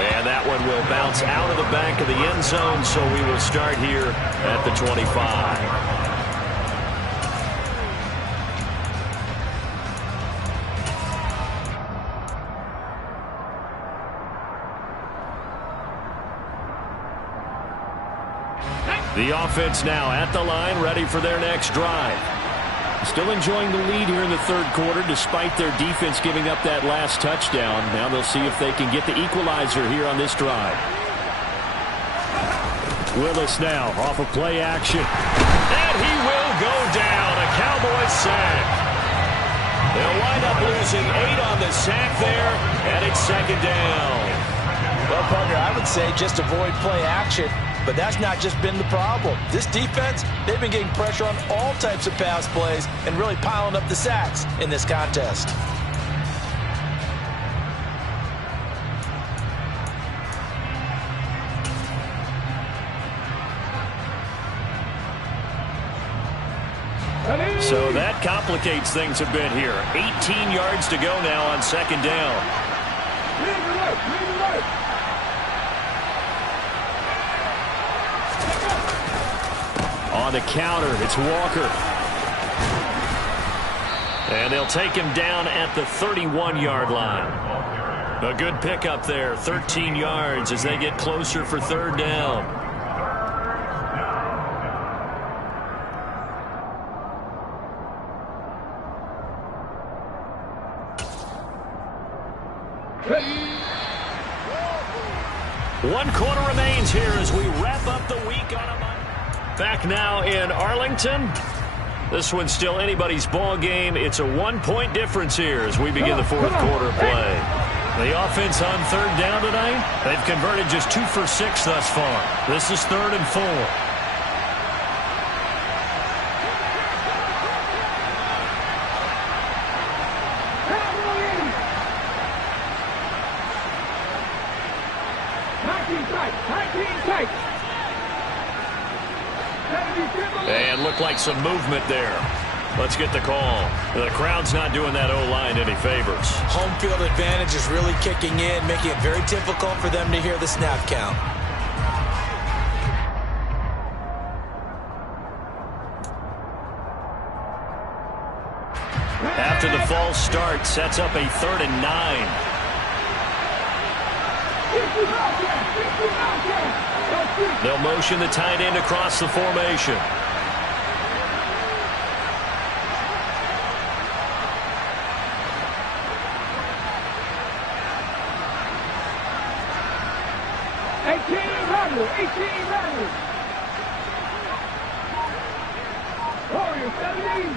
And that one will bounce out of the back of the end zone, so we will start here at the 25. The offense now at the line, ready for their next drive. Still enjoying the lead here in the third quarter, despite their defense giving up that last touchdown. Now they'll see if they can get the equalizer here on this drive. Willis now off of play action. And he will go down. A Cowboys sack. They'll wind up losing 8 on the sack there, and it's 2nd down. Well, partner, I would say just avoid play action. But that's not just been the problem. This defense, they've been getting pressure on all types of pass plays and really piling up the sacks in this contest. So that complicates things a bit here. 18 yards to go now on 2nd down. On the counter, it's Walker. And they'll take him down at the 31-yard line. A good pickup there, 13 yards as they get closer for 3rd down. One quarter remains here as we wrap up the week on a Monday. Back now in Arlington. This one's still anybody's ball game. It's a 1-point difference here as we begin the fourth quarter play. The offense on third down tonight, they've converted just 2 for 6 thus far. This is 3rd and 4. And looked like some movement there. Let's get the call. The crowd's not doing that O-line any favors. Home field advantage is really kicking in, making it very difficult for them to hear the snap count. After the false start, sets up a 3rd and 9. They'll motion the tight end across the formation. Warriors 17.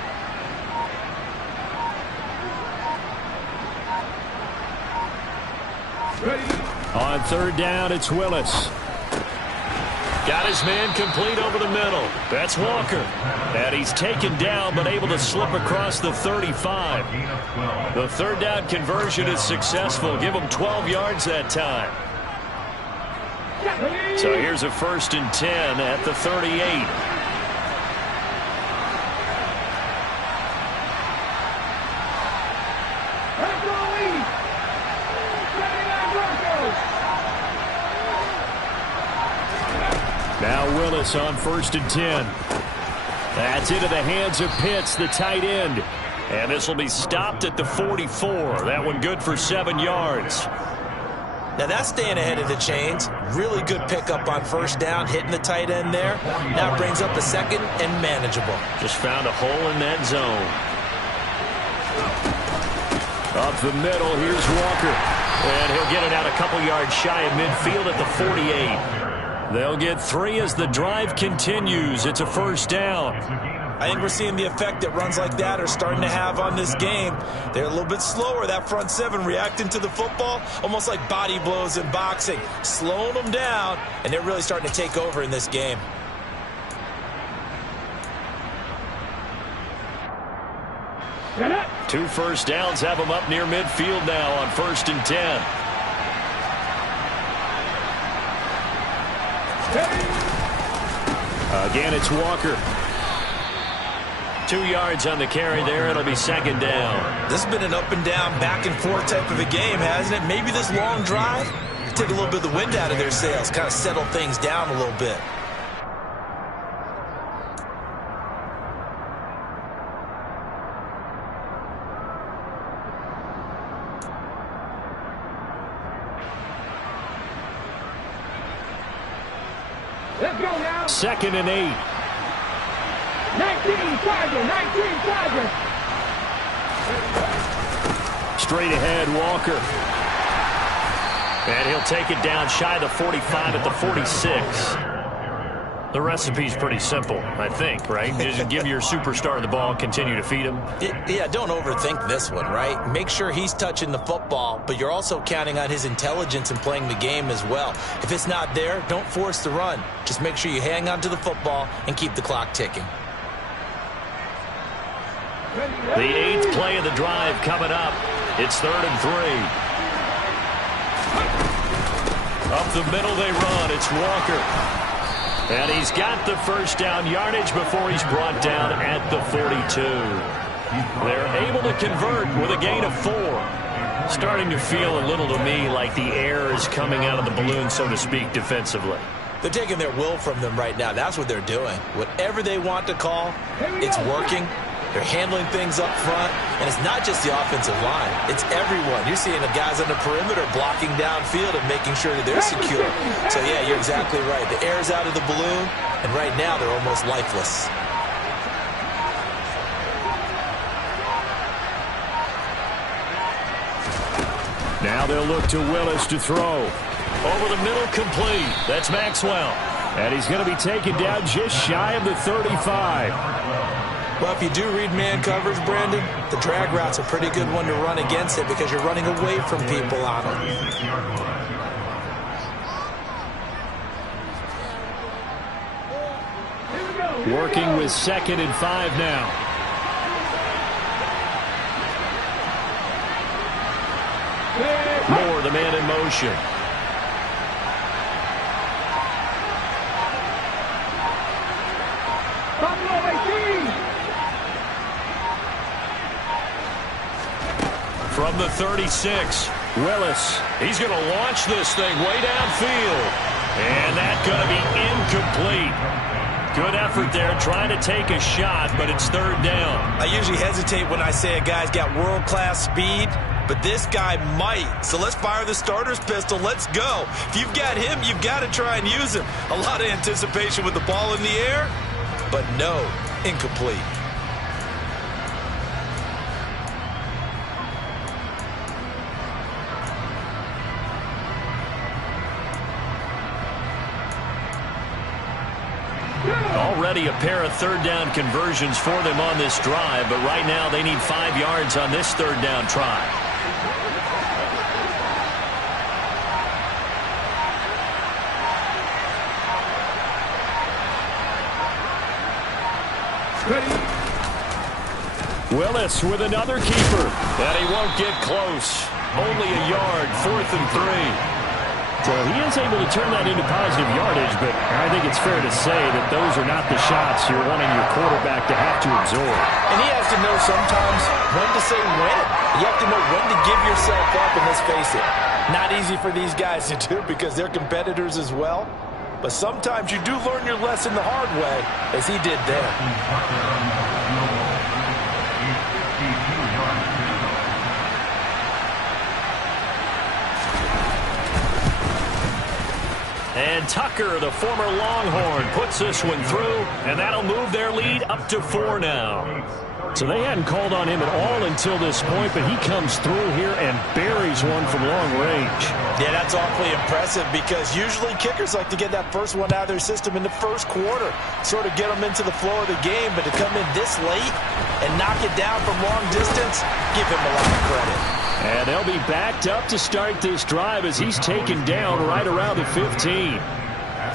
On third down, it's Willis. Got his man complete over the middle. That's Walker. And he's taken down but able to slip across the 35. The third down conversion is successful. Give him 12 yards that time. So here's a 1st and 10 at the 38. Now Willis on 1st and 10. That's into the hands of Pitts, the tight end. And this will be stopped at the 44. That one good for 7 yards. Now that's staying ahead of the chains. Really good pickup on 1st down, hitting the tight end there. Now brings up a 2nd and manageable. Just found a hole in that zone. Up the middle, here's Walker. And he'll get it out a couple yards shy of midfield at the 48. They'll get 3 as the drive continues. It's a 1st down. I think we're seeing the effect that runs like that are starting to have on this game. They're a little bit slower, that front 7 reacting to the football, almost like body blows in boxing, slowing them down, and they're really starting to take over in this game. Two 1st downs have them up near midfield now on 1st and 10. Again, it's Walker. 2 yards on the carry there. It'll be 2nd down. This has been an up and down, back and forth type of a game, hasn't it? Maybe this long drive take a little bit of the wind out of their sails, kind of settle things down a little bit. Let's go now. 2nd and 8. 19 Tiger. Straight ahead, Walker. And he'll take it down shy of the 45 at the 46. The recipe's pretty simple, I think, right? Just give your superstar the ball, continue to feed him. Yeah, don't overthink this one, right? Make sure he's touching the football, but you're also counting on his intelligence in playing the game as well. If it's not there, don't force the run. Just make sure you hang on to the football and keep the clock ticking. The 8th play of the drive coming up. It's 3rd and 3. Up the middle they run. It's Walker. And he's got the 1st down yardage before he's brought down at the 42. They're able to convert with a gain of 4. Starting to feel a little to me like the air is coming out of the balloon, so to speak, defensively. They're taking their will from them right now. That's what they're doing. Whatever they want to call, it's working. They're handling things up front, and it's not just the offensive line. It's everyone. You're seeing the guys on the perimeter blocking downfield and making sure that they're secure. So, yeah, you're exactly right. The air's out of the balloon, and right now they're almost lifeless. Now they'll look to Willis to throw. Over the middle, complete. That's Maxwell. And he's going to be taken down just shy of the 35. Well, if you do read man coverage, Brandon, the drag route's a pretty good one to run against it because you're running away from people on it. Working with 2nd and 5 now. Moore, the man in motion. From the 36, Willis. He's going to launch this thing way downfield. And that's going to be incomplete. Good effort there trying to take a shot, but it's 3rd down. I usually hesitate when I say a guy's got world-class speed, but this guy might. So let's fire the starter's pistol. Let's go. If you've got him, you've got to try and use him. A lot of anticipation with the ball in the air, but no, incomplete. Already a pair of 3rd down conversions for them on this drive, but right now they need 5 yards on this 3rd down try. Willis with another keeper. And he won't get close. Only a yard, 4th and 3. So he is able to turn that into positive yardage, but I think it's fair to say that those are not the shots you're wanting your quarterback to have to absorb. And he has to know sometimes when to say when. You have to know when to give yourself up, and let's face it, not easy for these guys to do because they're competitors as well. But sometimes you do learn your lesson the hard way, as he did there. And Tucker, the former Longhorn, puts this one through, and that'll move their lead up to 4 now. So they hadn't called on him at all until this point, but he comes through here and buries one from long range. Yeah, that's awfully impressive because usually kickers like to get that first one out of their system in the first quarter, sort of get them into the flow of the game, but to come in this late and knock it down from long distance, give him a lot of credit. And they'll be backed up to start this drive as he's taken down right around the 15.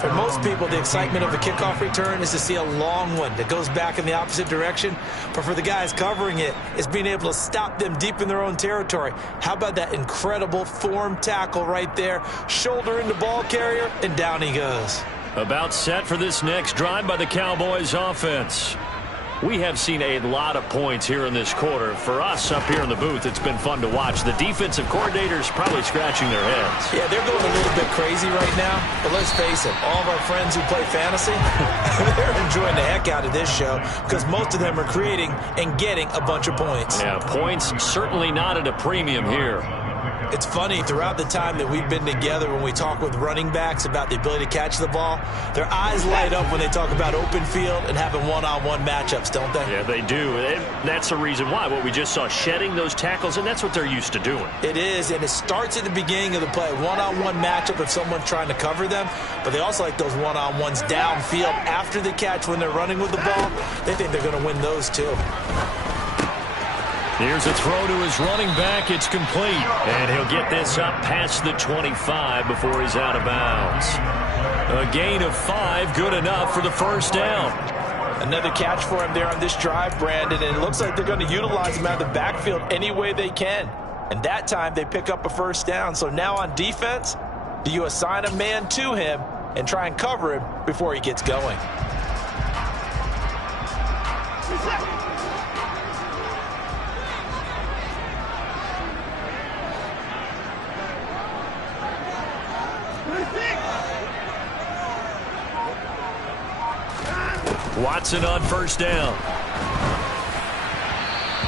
For most people, the excitement of a kickoff return is to see a long one that goes back in the opposite direction. But for the guys covering it, it's being able to stop them deep in their own territory. How about that incredible form tackle right there? Shoulder into ball carrier, and down he goes. About set for this next drive by the Cowboys offense. We have seen a lot of points here in this quarter. For us up here in the booth, it's been fun to watch. The defensive coordinators probably scratching their heads. Yeah, they're going a little bit crazy right now. But let's face it, all of our friends who play fantasy, they're enjoying the heck out of this show because most of them are creating and getting a bunch of points. Yeah, points certainly not at a premium here. It's funny, throughout the time that we've been together when we talk with running backs about the ability to catch the ball, their eyes light up when they talk about open field and having one-on-one matchups, don't they? Yeah, they do. And that's the reason why. What we just saw, shedding those tackles, and that's what they're used to doing. It is, and it starts at the beginning of the play. One-on-one matchup if someone's trying to cover them, but they also like those one-on-ones downfield after the catch when they're running with the ball. They think they're going to win those too. Here's a throw to his running back. It's complete. And he'll get this up past the 25 before he's out of bounds. A gain of 5, good enough for the first down. Another catch for him there on this drive, Brandon, and it looks like they're going to utilize him out of the backfield any way they can. And that time they pick up a first down. So now on defense, do you assign a man to him and try and cover him before he gets going? Watson on first down.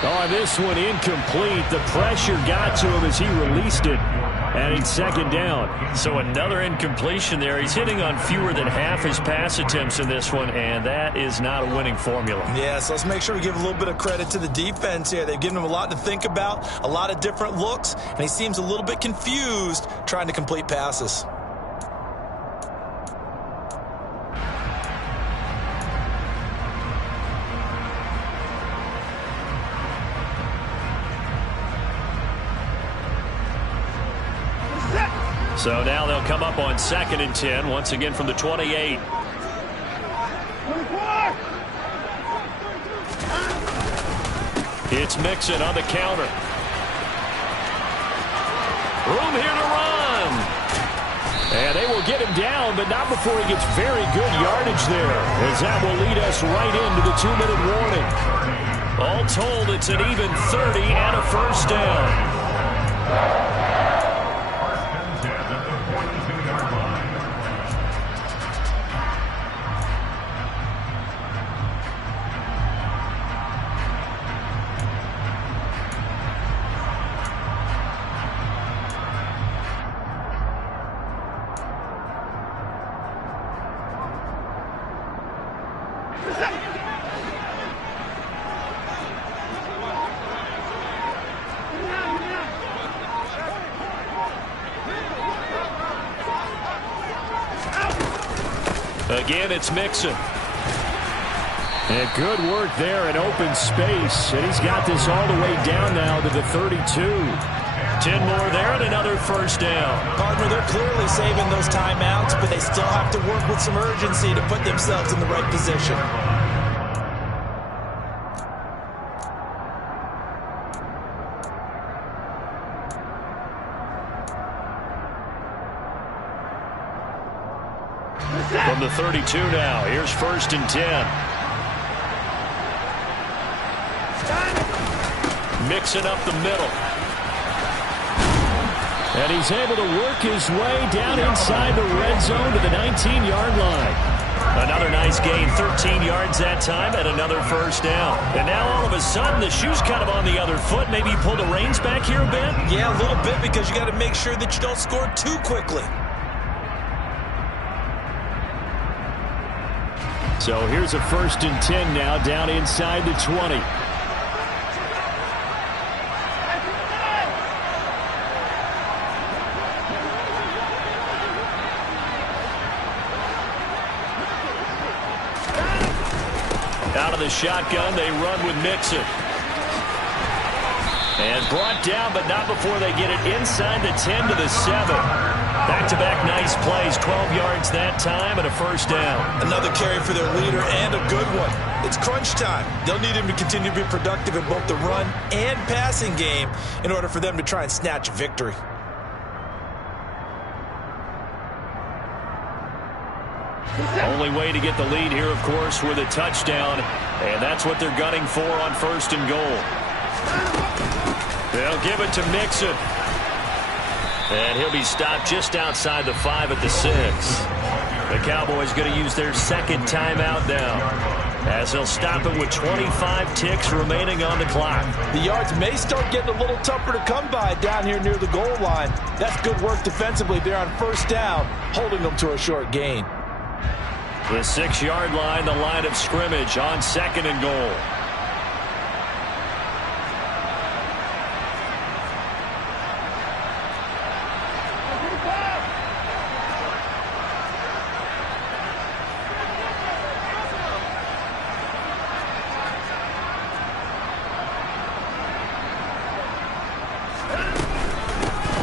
Oh, this one incomplete. The pressure got to him as he released it. And it's second down. So another incompletion there. He's hitting on fewer than half his pass attempts in this one, and that is not a winning formula. Yeah, so let's make sure we give a little bit of credit to the defense here. They've given him a lot to think about, a lot of different looks, and he seems a little bit confused trying to complete passes. So now they'll come up on 2nd and 10, once again from the 28. It's Mixon on the counter. Room here to run. And they will get him down, but not before he gets very good yardage there, as that will lead us right into the 2-minute warning. All told, it's an even 30 and a first down. Again, it's Mixon. And good work there in open space. And he's got this all the way down now to the 32. 10 more there and another first down. Partner, they're clearly saving those timeouts, but they still have to work with some urgency to put themselves in the right position. From the 32 now, here's 1st and 10. Mixing up the middle. And he's able to work his way down inside the red zone to the 19-yard line. Another nice gain, 13 yards that time, and another first down. And now all of a sudden, the shoe's kind of on the other foot. Maybe you pull the reins back here a bit? Yeah, a little bit, because you got to make sure that you don't score too quickly. So here's a 1st and 10 now down inside the 20. Out of the shotgun, they run with Mixon. And brought down, but not before they get it inside the 10 to the 7. Back-to-back nice plays, 12 yards that time and a first down. Another carry for their leader and a good one. It's crunch time. They'll need him to continue to be productive in both the run and passing game in order for them to try and snatch a victory. Only way to get the lead here, of course, with a touchdown. And that's what they're gunning for on 1st and goal. They'll give it to Mixon. And he'll be stopped just outside the 5 at the 6. The Cowboys going to use their 2nd timeout now, as they'll stop it with 25 ticks remaining on the clock. The yards may start getting a little tougher to come by down here near the goal line. That's good work defensively there on 1st down, holding them to a short gain. The 6-yard line, the line of scrimmage on 2nd and goal.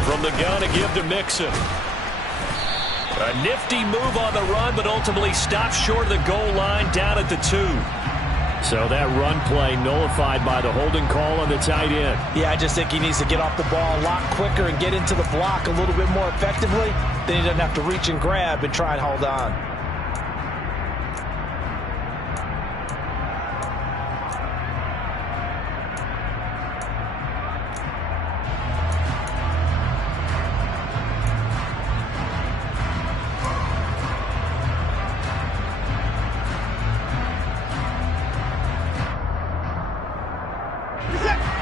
From the gun to give to Mixon. A nifty move on the run, but ultimately stopped short of the goal line down at the 2. So that run play nullified by the holding call on the tight end. Yeah, I just think he needs to get off the ball a lot quicker and get into the block a little bit more effectively. Then he doesn't have to reach and grab and try and hold on.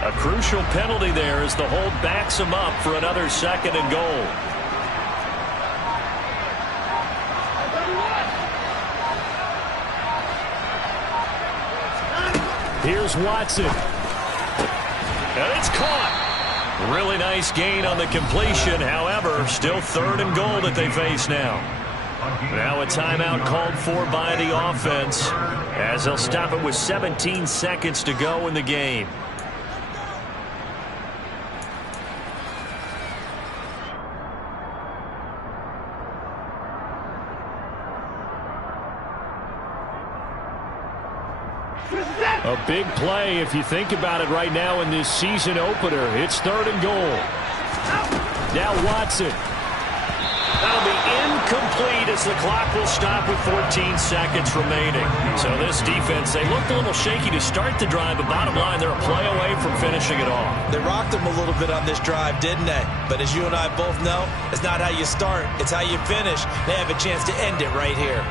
A crucial penalty there as the hold backs him up for another 2nd and goal. Here's Watson. And it's caught. Really nice gain on the completion. However, still 3rd and goal that they face now. Now a timeout called for by the offense, as they'll stop it with 17 seconds to go in the game. big play if you think about it right now in this season opener. It's 3rd and goal. Now Watson. That'll be incomplete as the clock will stop with 14 seconds remaining. So this defense, they looked a little shaky to start the drive, but bottom line, they're a play away from finishing it off. They rocked them a little bit on this drive, didn't they? But as you and I both know, it's not how you start, it's how you finish. They have a chance to end it right here.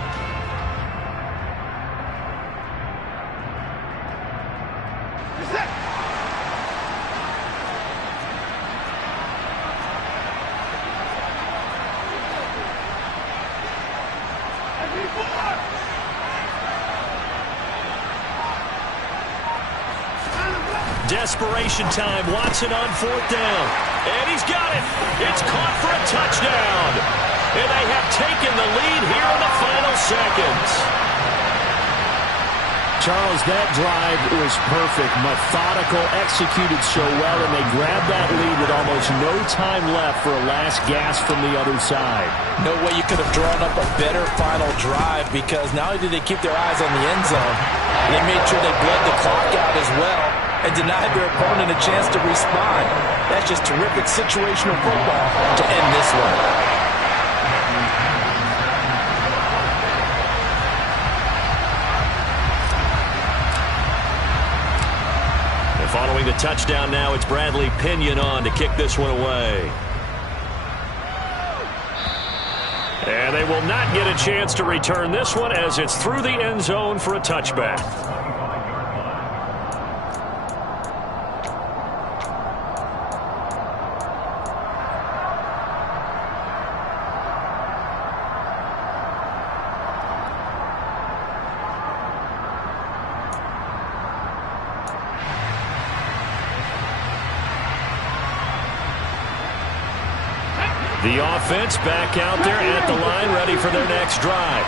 Desperation time. Watson on 4th down. And he's got it. It's caught for a touchdown. And they have taken the lead here in the final seconds. Charles, that drive was perfect. Methodical, executed so well, and they grabbed that lead with almost no time left for a last gasp from the other side. No way you could have drawn up a better final drive, because not only did they keep their eyes on the end zone, they made sure they bled the clock out as well and denied their opponent a chance to respond. That's just terrific situational football to end this one. Following the touchdown now, it's Bradley Pinion on to kick this one away. And they will not get a chance to return this one as it's through the end zone for a touchback. The offense back out there at the line, ready for their next drive.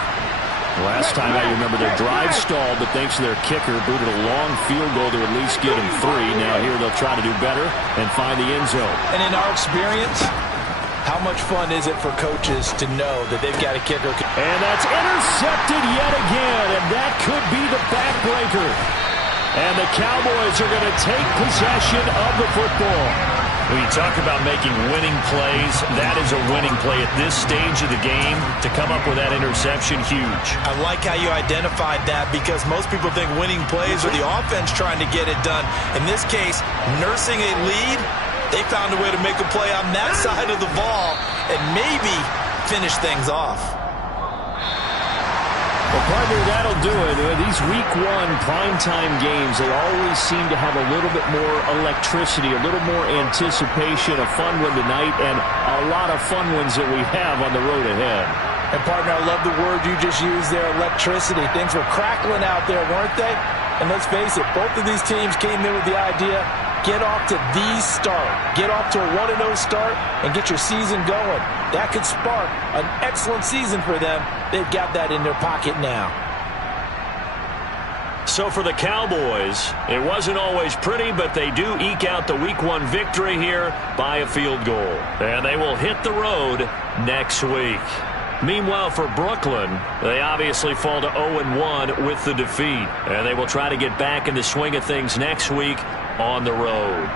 Last time I remember their drive stalled, but thanks to their kicker, booted a long field goal to at least get them 3. Now here they'll try to do better and find the end zone. And in our experience, how much fun is it for coaches to know that they've got a kicker? And that's intercepted yet again, and that could be the backbreaker. And the Cowboys are going to take possession of the football. When you talk about making winning plays, that is a winning play at this stage of the game. To come up with that interception, huge. I like how you identified that, because most people think winning plays are the offense trying to get it done. In this case, nursing a lead, they found a way to make a play on that side of the ball and maybe finish things off. Well, partner, that'll do it. These Week 1 primetime games, they always seem to have a little bit more electricity, a little more anticipation, a fun one tonight, and a lot of fun ones that we have on the road ahead. And, partner, I love the word you just used there, electricity. Things were crackling out there, weren't they? And let's face it, both of these teams came in with the idea, get off to the start. Get off to a 1-0 start and get your season going. That could spark an excellent season for them. They've got that in their pocket now. So for the Cowboys, it wasn't always pretty, but they do eke out the Week 1 victory here by a field goal. And they will hit the road next week. Meanwhile, for Brooklyn, they obviously fall to 0-1 with the defeat. And they will try to get back in the swing of things next week on the road.